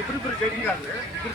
ఇప్పుడు ఇప్పుడు జైటింగ్ కాదు ఇప్పుడు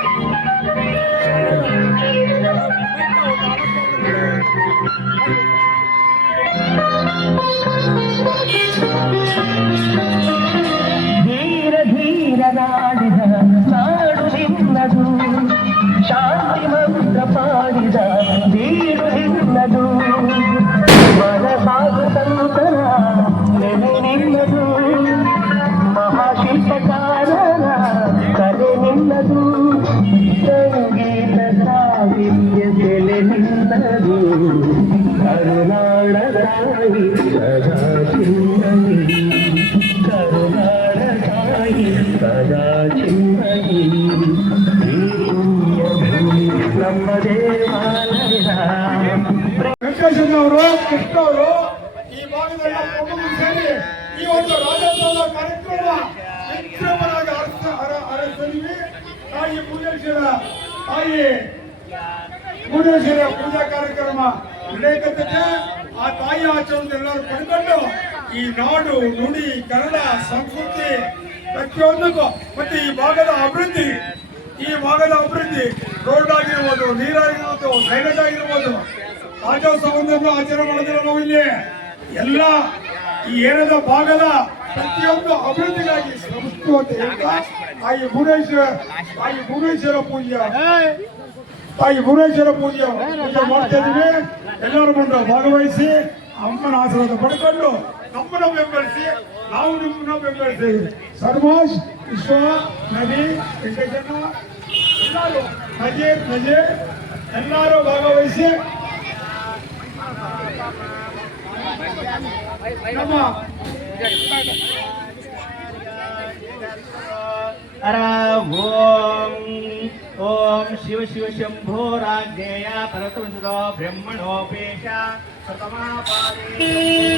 ಅವರು ಕೃಷ್ಣ ಅವರು ಈ ಸೇರಿ ಈ ಒಂದು ಕಾರ್ಯಕ್ರಮ ತಾಯಿ ತಾಯಿ ಪೂಜಾ ಕಾರ್ಯಕ್ರಮ ನಡೆಯಕತ್ತದೆ ಆ ತಾಯಿ ಆಚರಣೆ ಎಲ್ಲರೂ ಪಡ್ಕೊಂಡು ಈ ನಾಡು, ನುಡಿ, ಕನ್ನಡ, ಸಂಸ್ಕೃತಿ ಪ್ರತಿಯೊಂದಕ್ಕೂ ಮತ್ತೆ ಈ ಭಾಗದ ಅಭಿವೃದ್ಧಿ, ಈ ಭಾಗದ ಅಭಿವೃದ್ಧಿ ರೋಡ್ ಆಗಿರ್ಬೋದು, ನೀರಾಗಿರ್ಬೋದು ಡ್ರೈನೇಜ್ ಆಗಿರ್ಬೋದು ರಾಜ್ಯೋತ್ಸವವನ್ನು ಆಚರಣೆ ಮಾಡಿದ್ರೆ ನಾವು ಇಲ್ಲಿ ಎಲ್ಲ ಈ ಏರಿಯಾದ ಭಾಗದ ಪ್ರತಿಯೊಂದು ಅಭಿವೃದ್ಧಿಗಾಗಿ ಶ್ರಮಿಸ್ತು ಅಂತ ಹೇಳ್ತಾ, ತಾಯಿ ಭುವನೇಶ್ವರ ತಾಯಿ ಭುವನೇಶ್ವರ ಪೂಜೆ ತಾಯಿ ಭುವನೇಶ್ವರ ಪೂಜೆ ಪೂಜೆ ಮಾಡ್ತಾ ಇದೀವಿ ಎಲ್ಲರೂ ಬಂದು ಭಾಗವಹಿಸಿ ಅಮ್ಮನ ಆಶೀರ್ವಾದ ಪಡ್ಕೊಂಡು ನಮ್ಮನ್ನ ಬೆಂಬಲಿಸಿ ನಾವು ನಿಮ್ಮನ್ನ ಬೆಂಬಲಿಸ್ತೀವಿ ಸರ್ವಾಶ್ ವಿಶ್ವ ನದಿ ವೆಂಕಟೇಶನ ಎಲ್ಲರೂ ನಜೀರ್ ನಜೀರ್ ಎಲ್ಲರೂ ಭಾಗವಹಿಸಿ ನಮ್ಮ ಹರ ಓಂ ಓಂ ಶಿವ ಶಿವ ಶಂಭೋ ರಾಜ್ಞೇಯ ಪರತುಂಸದೋ ಬ್ರಹ್ಮಣೋಪೇಶ ಪ್ರಥಮಾಪಾದೇ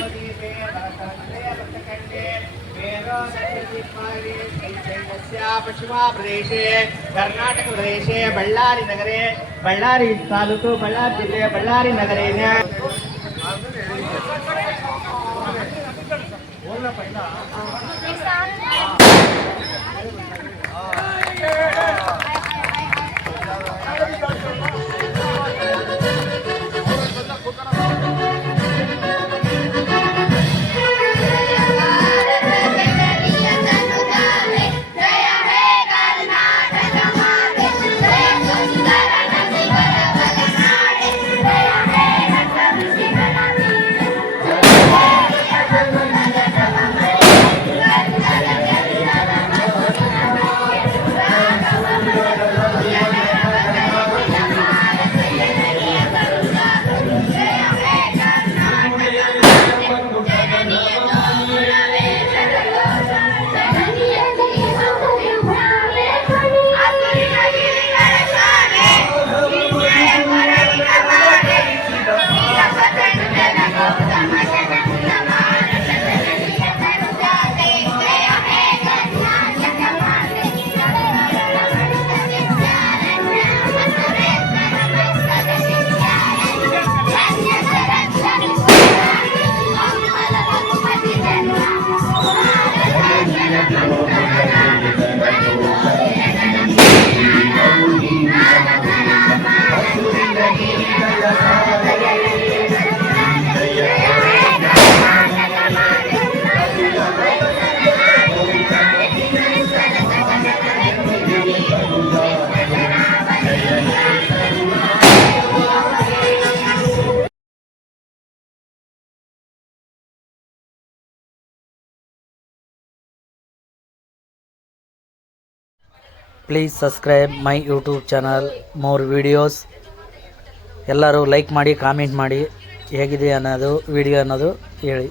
ದೀಪೇ ಪರತಂತ್ರೇ ರಕ್ತಕಂಡೇ ಪಶ್ಚಿಮ ಪ್ರದೇಶೆ ಕರ್ನಾಟಕ ಪ್ರದೇಶೆ ಬಳ್ಳಾರಿ ನಗರೆ ಬಳ್ಳಾರಿ ತಾಲೂಕು ಬಳ್ಳಾರಿ ಜಿಲ್ಲೆ ಬಳ್ಳಾರಿ ನಗರೇನ ಜಯ please subscribe my YouTube channel more videos ಎಲ್ಲರೂ ಲೈಕ್ ಮಾಡಿ ಕಾಮೆಂಟ್ ಮಾಡಿ. ಹೇಗಿದೆ ಅನ್ನೋದು ವಿಡಿಯೋ ಅನ್ನೋದು ಹೇಳಿ.